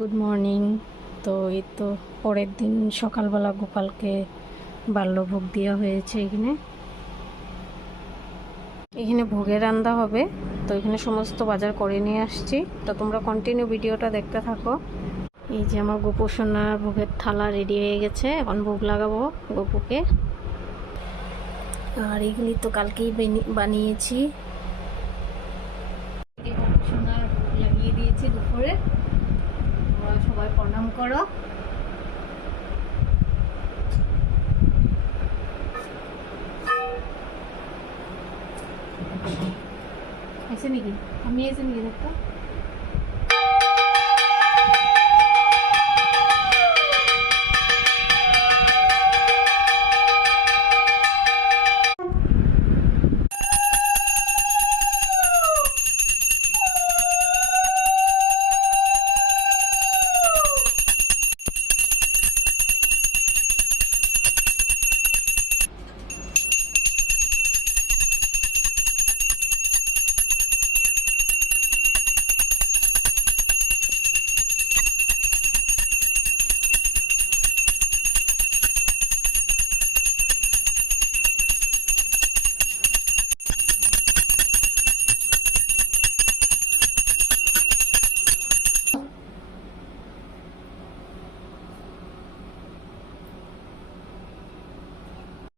Good morning. তো এই তো পরের দিন সকালবেলা গোপালকে বাল্যভোগ দেওয়া হয়েছে। এখানে ভোগের রান্না হবে, তো এখানে সমস্ত বাজার করে নিয়ে আসছি। তো তোমরা কন্টিনিউ ভিডিওটা দেখতে থাকো। এই যে আমার গোপোষণার ভোগের থালা রেডি হয়ে গেছে, এখন ভোগ লাগাবো গোপুকে। আর এগুলি তো কালকেই বানিয়েছি। গোপোষণার ভোগ লাগিয়ে দিয়েছি দুপুরে। তোমরা সবাই প্রণাম করো। ऐसे नहीं की हम ये ऐसे नहीं देखता।